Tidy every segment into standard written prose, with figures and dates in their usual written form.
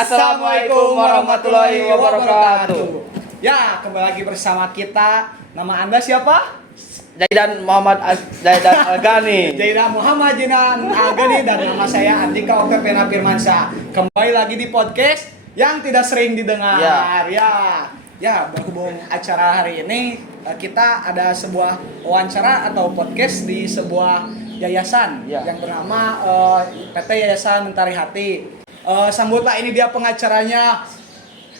Assalamualaikum warahmatullahi wabarakatuh. Ya, kembali lagi bersama kita. Nama Anda siapa? Zaidan Algani. Zaidan Muhammad Jinan Algani dan nama saya Andika Oktaviana Firmansyah. Kembali lagi di podcast yang tidak sering didengar. Ya, berhubung acara hari ini kita ada sebuah wawancara atau podcast di sebuah yayasan yang bernama PT Yayasan Mentari Hati. Sambutlah ini dia pengacaranya,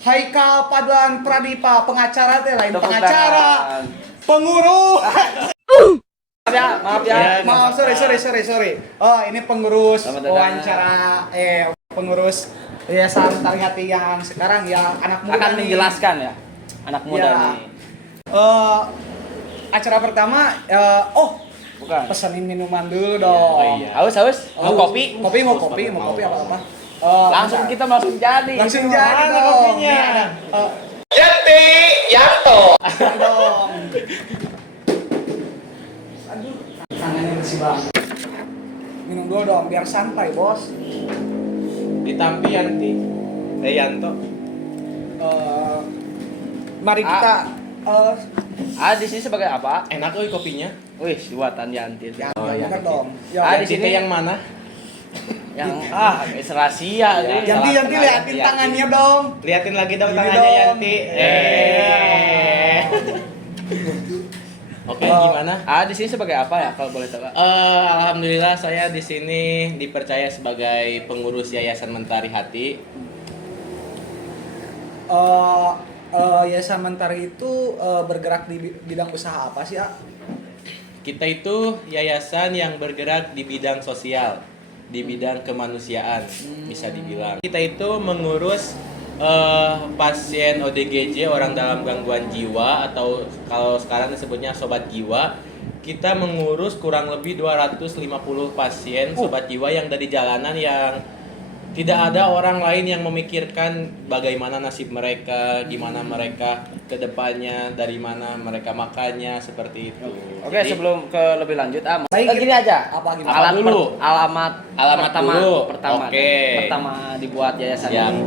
Haikal Padlan Pradipa, pengacara teh lain pengacara, pengurus. Maaf, sorry. Oh, ini pengurus wawancara, pengurus Yayasan Mentari Hati yang sekarang yang anak muda Akan menjelaskan ya, anak muda nih. Acara pertama, Bukan. pesenin minuman dulu dong. Haus. Mau kopi? Mau kopi apa? Langsung jadi. Langsung jadi Mana dong. kopinya? Ini ada, Yanto. dong. Aduh, tangannya bersih banget. Minum dulu dong, biar santai bos. Ditampi Yanto. Mari kita. Di sini sebagai apa? Enak euy kopinya. Wih, buatan Yanti. Ya, iya. bener dong. Di Di sini sini yang mana? yang rahasia nih. Yanti liatin tangannya dong. Liatin lagi dong Ini tangannya dong. Yanti. Oke, gimana? Di sini sebagai apa ya kalau boleh tahu? Alhamdulillah saya di sini dipercaya sebagai pengurus Yayasan Mentari Hati. Yayasan Mentari itu bergerak di bidang usaha apa sih, A? Kita itu yayasan yang bergerak di bidang sosial, di bidang kemanusiaan, bisa dibilang. Kita itu mengurus pasien ODGJ, orang dalam gangguan jiwa, atau kalau sekarang disebutnya sobat jiwa. Kita mengurus kurang lebih 250 pasien sobat jiwa yang dari jalanan, yang tidak ada orang lain yang memikirkan bagaimana nasib mereka, gimana mereka ke depannya, dari mana mereka makannya, seperti itu. Oke, Jadi, sebelum ke lebih lanjut, Baik, gini aja. Apa gimana? Apa dulu? Alamat pertama dulu. pertama Oke. pertama dibuat yayasan Siap. ini.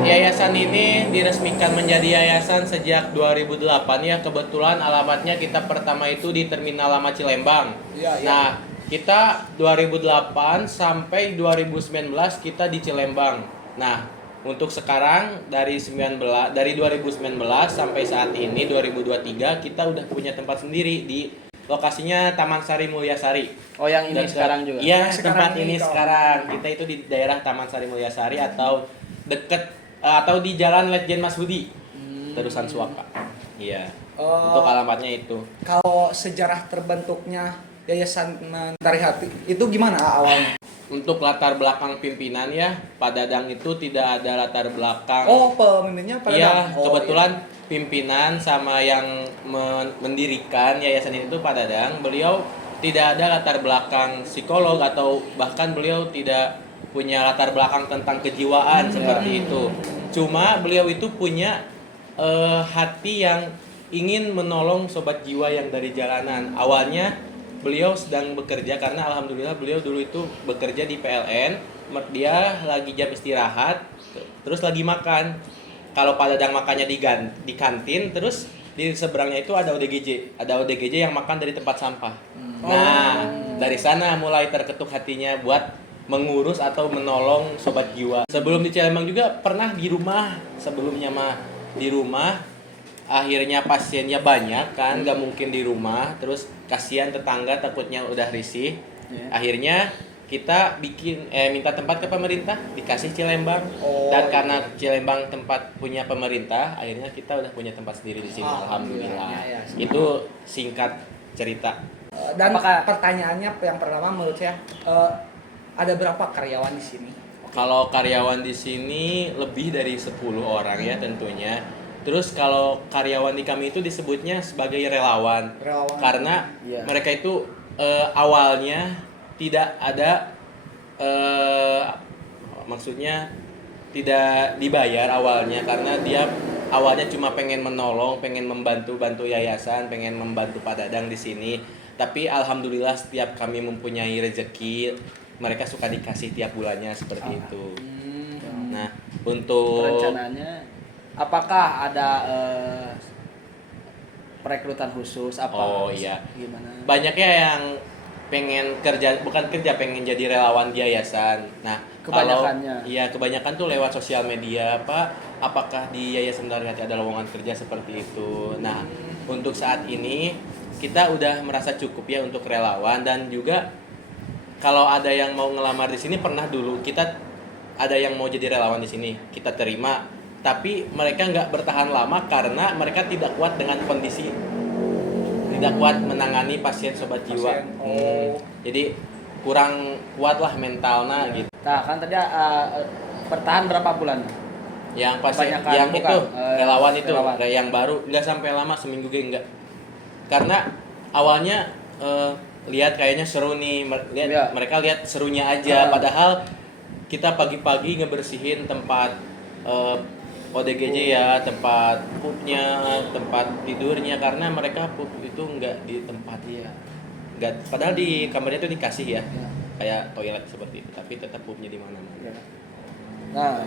Yayasan ini diresmikan menjadi yayasan sejak 2008 ya. Kebetulan alamatnya kita pertama itu di Terminal Lama Cilembang. Iya. Nah, kita 2008 sampai 2019 kita di Cilembang. Nah, untuk sekarang dari 2019 sampai saat ini 2023 kita udah punya tempat sendiri di lokasinya Taman Sari Mulyasari. Oh, yang ini sekarang juga. Iya, Sekarang tempat ini ini kok. sekarang. Kita itu di daerah Taman Sari Mulyasari atau deket atau di Jalan Letjen Mas Budi. Terusan Suaka. Iya. Untuk alamatnya itu. Kalau sejarah terbentuknya Yayasan Mentari Hati itu gimana awalnya? Untuk latar belakang pimpinan ya, Pak Dadang itu tidak ada latar belakang. Pemimpinnya pada Iya, kebetulan pimpinan sama yang mendirikan yayasan ini tuh Pak Dadang, beliau tidak ada latar belakang psikolog atau bahkan beliau tidak punya latar belakang tentang kejiwaan seperti itu. Cuma beliau itu punya hati yang ingin menolong sobat jiwa yang dari jalanan. Awalnya beliau sedang bekerja karena alhamdulillah beliau dulu itu bekerja di PLN. Dia lagi jam istirahat, terus lagi makan. Kalau Pak Dadang makannya di kantin, terus di seberangnya itu ada ODGJ yang makan dari tempat sampah. Nah, dari sana mulai terketuk hatinya buat mengurus atau menolong sobat jiwa. Sebelum di Cilembang juga pernah di rumah, sebelumnya mah di rumah. Akhirnya pasiennya banyak kan, nggak mungkin di rumah, terus kasihan tetangga takutnya udah risih. Akhirnya kita minta tempat ke pemerintah, dikasih Cilembang. Dan karena Cilembang tempat punya pemerintah, akhirnya kita udah punya tempat sendiri di sini. Alhamdulillah. Itu singkat cerita. Dan pertanyaannya yang pertama menurut saya, ada berapa karyawan di sini? Kalau karyawan di sini lebih dari 10 orang ya tentunya. Terus kalau karyawan di kami itu disebutnya sebagai relawan. Karena mereka itu awalnya tidak ada maksudnya tidak dibayar awalnya, karena dia awalnya cuma pengen menolong, pengen membantu yayasan, pengen membantu Pak Dadang di sini. Tapi alhamdulillah setiap kami mempunyai rezeki, mereka suka dikasih tiap bulannya seperti itu. Untuk rencananya apakah ada perekrutan khusus apa? Oh, iya. Gimana? banyaknya yang pengen kerja, bukan kerja, pengen jadi relawan di yayasan. Nah, Kebanyakannya. iya, kebanyakan tuh lewat sosial media, apakah di Yayasan Dargati ada lowongan kerja seperti itu. Nah, untuk saat ini kita udah merasa cukup ya untuk relawan, dan juga kalau ada yang mau ngelamar di sini, pernah dulu kita ada yang mau jadi relawan di sini, kita terima, tapi mereka nggak bertahan lama karena mereka tidak kuat dengan kondisi, tidak kuat menangani pasien sobat jiwa. Pasien, oh. Jadi kurang kuat lah mentalnya gitu. Nah, kan tadi bertahan berapa bulan? Yang pasien Kebanyakan yang bukan, itu relawan itu relawan. kayak yang baru nggak sampai lama, seminggu enggak. Karena awalnya lihat kayaknya seru nih, Iya. mereka lihat serunya aja, padahal kita pagi-pagi ngebersihin tempat ODGJ ya, tempat pupnya, tempat tidurnya, karena mereka pup itu nggak di tempat ya, nggak, padahal di kamarnya itu dikasih ya, kayak toilet seperti itu, tapi tetap pupnya di mana-mana. Iya. Nah,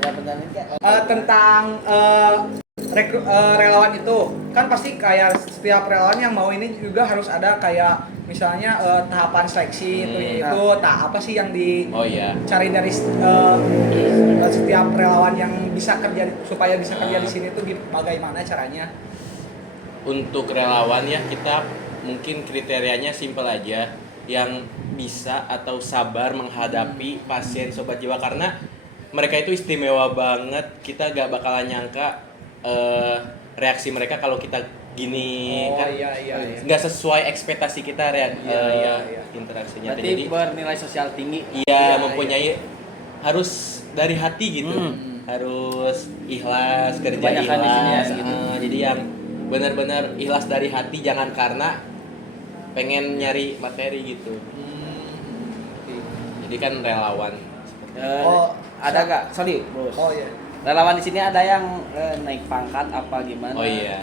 ada pertanyaan nggak? Tentang relawan itu kan pasti kayak setiap relawan yang mau ini juga harus ada kayak misalnya tahapan seleksi itu tak apa sih yang Oh iya. dicari dari setiap relawan yang bisa kerja supaya bisa kerja di sini tuh bagaimana caranya? Untuk relawan ya, kita mungkin kriterianya simpel aja, yang bisa atau sabar menghadapi pasien sobat jiwa, karena mereka itu istimewa banget. Kita gak bakalan nyangka reaksi mereka kalau kita gini, kan Iya. nggak sesuai ekspektasi kita Iya. interaksinya. Berarti Jadi bernilai sosial tinggi. iya, mempunyai harus dari hati gitu, harus ikhlas, kerja Kebanyakan di sini ya, ikhlas. gitu. Jadi yang benar-benar ikhlas dari hati, jangan karena pengen nyari materi gitu. Jadi kan relawan. Ada nggak? Sorry, bos. Oh iya. Relawan di sini ada yang naik pangkat apa gimana? Oh iya.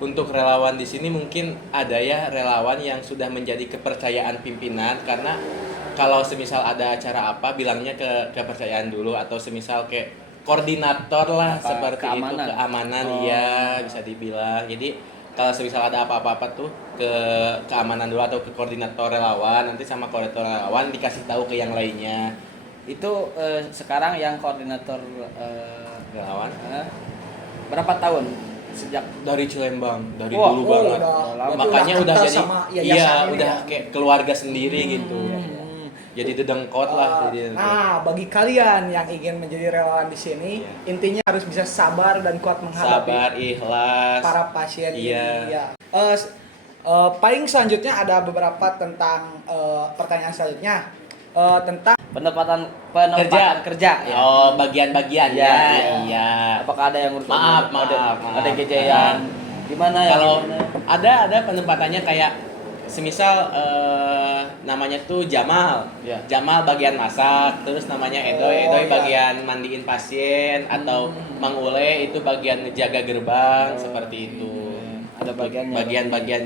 Untuk relawan di sini mungkin ada ya relawan yang sudah menjadi kepercayaan pimpinan, karena kalau semisal ada acara apa bilangnya ke kepercayaan dulu, atau semisal kayak koordinator lah, Apa, seperti keamanan? itu, keamanan. Iya, bisa dibilang. Jadi kalau semisal ada apa-apa tuh ke keamanan dulu atau ke koordinator relawan, nanti sama koordinator relawan dikasih tahu ke yang lainnya. Itu sekarang yang koordinator Relawan berapa tahun sejak dari Cilembang, dari Wah, dulu oh, banget. udah Makanya udah kental jadi sama iya, yayasan ini udah ya. kayak keluarga sendiri gitu. Jadi dedengkot lah jadi. Nah, bagi kalian yang ingin menjadi relawan di sini, intinya harus bisa sabar dan kuat menghadapi Sabar, ikhlas. para pasien Iya. ini. Ya. Paling selanjutnya ada beberapa tentang pertanyaan selanjutnya tentang penempatan kerja ya? Oh, bagian-bagian Iya, ya. Iya. Apakah ada yang urut Maaf. ada GJ yang gimana ya? Kalau gimana? ada penempatannya kayak semisal namanya tuh Jamal. Ya. Jamal bagian masak, terus namanya Edoy iya. bagian mandiin pasien, atau Mang Ule itu bagian ngejaga gerbang, seperti itu. Ada bagiannya. Bagian-bagian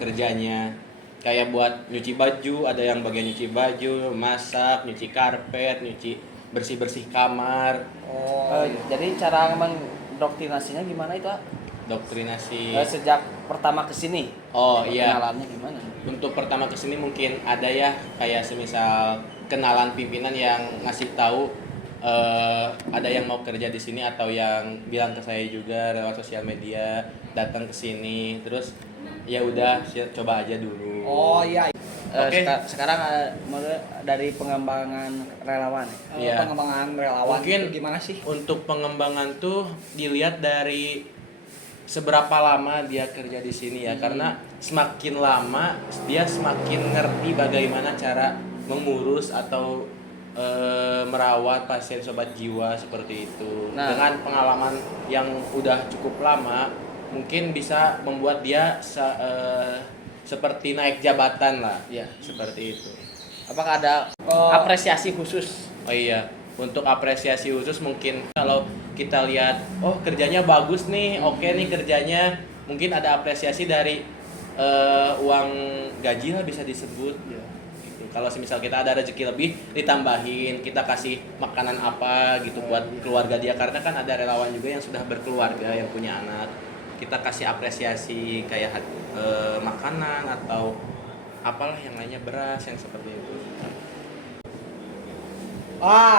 kerjanya. Kayak buat nyuci baju, ada yang bagian nyuci baju, masak, nyuci karpet, nyuci bersih-bersih kamar. Jadi cara mendoktrinasinya gimana itu? Doktrinasi. Sejak pertama kesini. Oh iya. Kenalannya gimana? Untuk pertama kesini mungkin ada ya kayak semisal kenalan pimpinan yang ngasih tahu ada yang mau kerja di sini, atau yang bilang ke saya juga lewat sosial media datang ke sini, terus ya udah coba aja dulu. Oh iya. Oke. Sekarang mulai dari pengembangan relawan. Iya. Pengembangan relawan Mungkin itu gimana sih? Untuk pengembangan tuh dilihat dari seberapa lama dia kerja di sini ya, karena semakin lama dia semakin ngerti bagaimana cara mengurus atau merawat pasien sobat jiwa seperti itu. Nah. Dengan pengalaman yang udah cukup lama, mungkin bisa membuat dia seperti naik jabatan lah, ya seperti itu. Apakah ada apresiasi khusus? Oh iya, untuk apresiasi khusus mungkin kalau kita lihat, oh kerjanya bagus nih, oke nih kerjanya, mungkin ada apresiasi dari uang gaji lah bisa disebut. gitu. Kalau misal kita ada rezeki lebih ditambahin, kita kasih makanan apa gitu buat keluarga dia, karena kan ada relawan juga yang sudah berkeluarga yang punya anak. Kita kasih apresiasi kayak makanan atau apalah yang lainnya, beras yang seperti itu.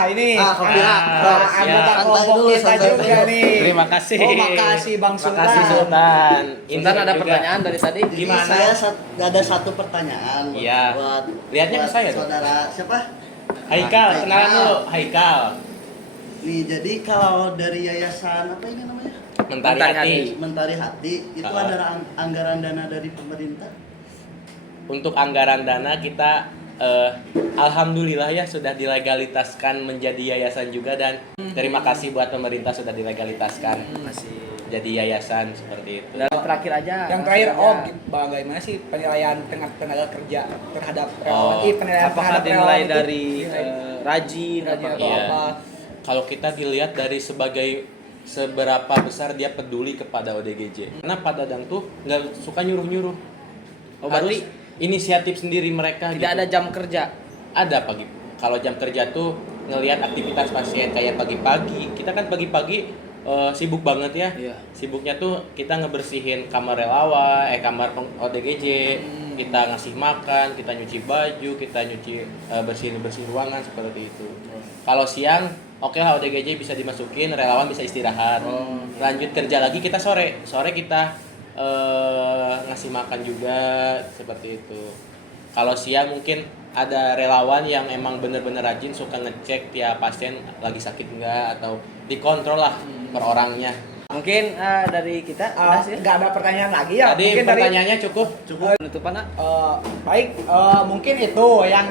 Ini siap. anggota kelompok Santai dulu, kita santai juga dulu. nih. Terima kasih. Oh, makasih Bang Sultan. Makasih Sultan. Sultan ada juga. pertanyaan dari tadi? Jadi Gimana? saya ada satu pertanyaan buat, Iya. buat Lihatnya ke buat saya dong. saudara siapa? Haikal, Haikal. kenalan dulu. Haikal. Nih jadi kalau dari yayasan apa ini namanya? Mentari Mentari Hati. Mentari Hati itu Ah. ada anggaran dana dari pemerintah. Untuk anggaran dana kita alhamdulillah ya sudah dilegalitaskan menjadi yayasan juga, dan terima kasih buat pemerintah sudah dilegalitaskan Masih. jadi yayasan seperti itu. Dan terakhir aja. Yang terakhir, maksudnya, bagaimana sih penilaian tenaga kerja terhadap Oh, penilaian apakah terhadap dinilai relawan dari itu? rajin Rajin apa? atau Iya. apa? Kalau kita dilihat dari seberapa besar dia peduli kepada ODGJ. Karena Pak Dadang tuh nggak suka nyuruh-nyuruh. Oh, Harus berarti inisiatif sendiri mereka. tidak gitu. ada jam kerja. Ada pagi. Kalau jam kerja tuh ngelihat aktivitas pasien kayak pagi-pagi. Kita kan pagi-pagi sibuk banget ya. Iya. Sibuknya tuh kita ngebersihin kamar relawan, kamar ODGJ, kita ngasih makan, kita nyuci baju, kita nyuci bersihin ruangan seperti itu. Kalau siang, oke lah ODGJ bisa dimasukin, relawan bisa istirahat. Lanjut kerja lagi kita sore. Sore kita ngasih makan juga seperti itu. Kalau siang mungkin ada relawan yang emang bener-bener rajin, suka ngecek tiap pasien lagi sakit enggak, atau dikontrol lah per orangnya. Mungkin dari kita udah sih. Nggak ada pertanyaan lagi ya? Tadi Mungkin pertanyaannya cukup. Penutupan nak. Baik, mungkin itu yang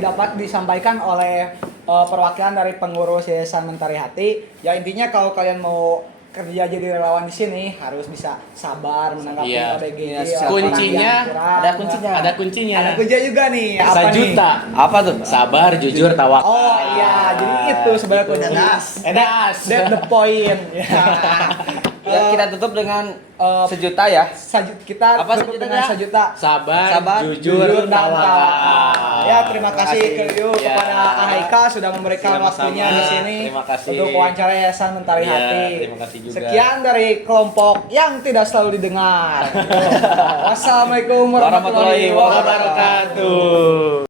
dapat disampaikan oleh perwakilan dari pengurus Yayasan Mentari Hati. Ya intinya kalau kalian mau kerja jadi relawan di sini harus bisa sabar menanggapi Iya. ODGJ. Iya, orang-orang kuncinya yang kurang. ada kuncinya. Ada kuncinya. Ada kunci juga nih. Apa nih? Sejuta. Apa tuh? Sabar, jujur, tawakal. Oh iya, jadi itu sebenarnya kunci. Das. That's the point. Ya, kita tutup dengan sejuta ya. Kita Apa tutup sejuta dengan ya? sejuta. Sabar, jujur, Jujur dan tawakal. tawakal. Ya, terima kasih Ya. kepada Ahaika sudah memberikan Sama-sama. waktunya di sini Terima kasih. untuk wawancara Yayasan Mentari Iya, Hati. terima kasih juga. Sekian dari kelompok yang tidak selalu didengar. Wassalamualaikum warahmatullahi wabarakatuh. Wabarakatuh.